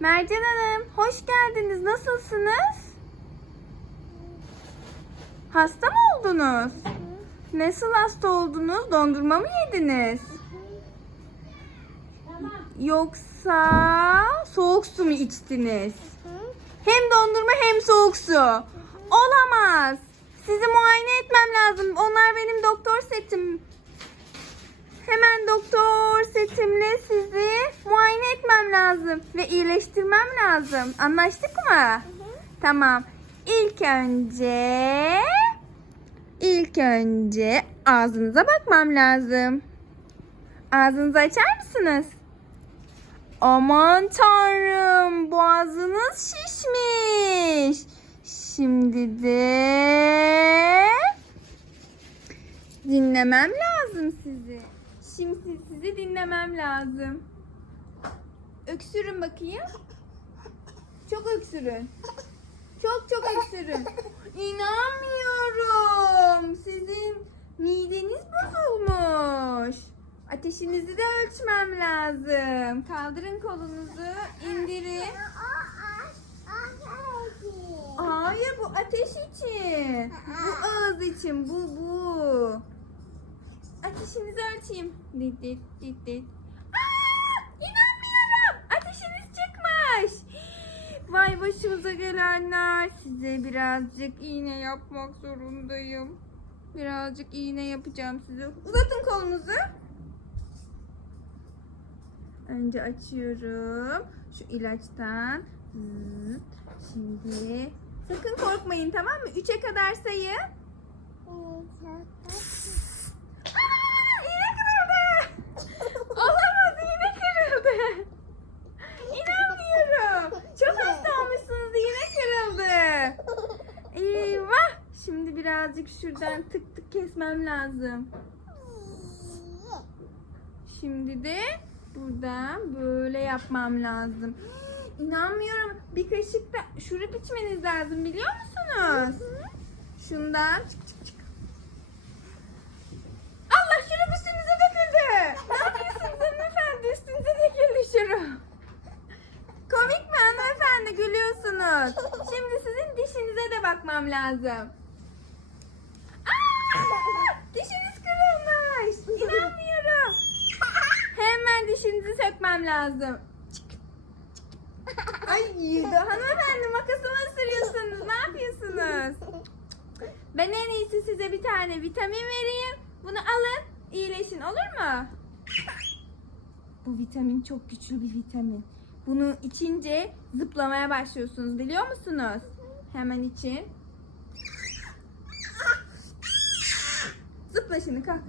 Mercan Hanım, hoş geldiniz. Nasılsınız? Hasta mı oldunuz? Nasıl hasta oldunuz? Dondurma mı yediniz? Yoksa soğuk su mu içtiniz? Hem dondurma hem soğuk su. Olamaz. Sizi muayene etmem lazım. Onlar benim doktor setim. Hemen doktor setimle sizi muayene etmem lazım ve iyileştirmem lazım. Anlaştık mı? Tamam. İlk önce ilk önce ağzınıza bakmam lazım. Ağzınızı açar mısınız? Aman tanrım boğazınız şişmiş. Şimdi de dinlemem lazım sizi. Şimdi sizi dinlemem lazım. Öksürün bakayım. Çok öksürün. Çok çok öksürün. İnanmıyorum. Sizin mideniz bozulmuş. Ateşinizi de ölçmem lazım. Kaldırın kolunuzu, indirin. Hayır bu ateş için. Bu ağız için. Bu bu. Ateşinizi ölçeyim. Dit dit dit dit. Aa, inanmıyorum. Ateşiniz çıkmış. Vay başımıza gelenler. Size birazcık iğne yapmak zorundayım. Birazcık iğne yapacağım size. Uzatın kolunuzu. Önce açıyorum. Şu ilaçtan. Şimdi sakın korkmayın tamam mı? Üçe kadar sayın. Aa, iğne kırıldı. Olamaz iğne kırıldı. İnanmıyorum. Çok hasta olmuşsunuz iğne kırıldı. Eyvah. Şimdi birazcık şuradan tık tık kesmem lazım. Şimdi de buradan böyle yapmam lazım. İnanmıyorum. Bir kaşık da şurup içmeniz lazım biliyor musunuz? Şundan. Çık çık çık. Allah şurup üstünüze döküldü. Ne yapıyorsunuz hanımefendi? Üstünüze döküldü şurup. Komik mi hanımefendi? Gülüyorsunuz. Şimdi sizin dişinize de bakmam lazım. Aa! Dişiniz kırılmış. İnanmıyorum. Hemen dişinizi sökmem lazım. Ay hanımefendi makasımı ısırıyorsunuz. Ne yapıyorsunuz? Ben en iyisi size bir tane vitamin vereyim. Bunu alın. iyileşin olur mu? Bu vitamin çok güçlü bir vitamin. Bunu içince zıplamaya başlıyorsunuz biliyor musunuz? Hemen için. Zıpla şimdi kalk.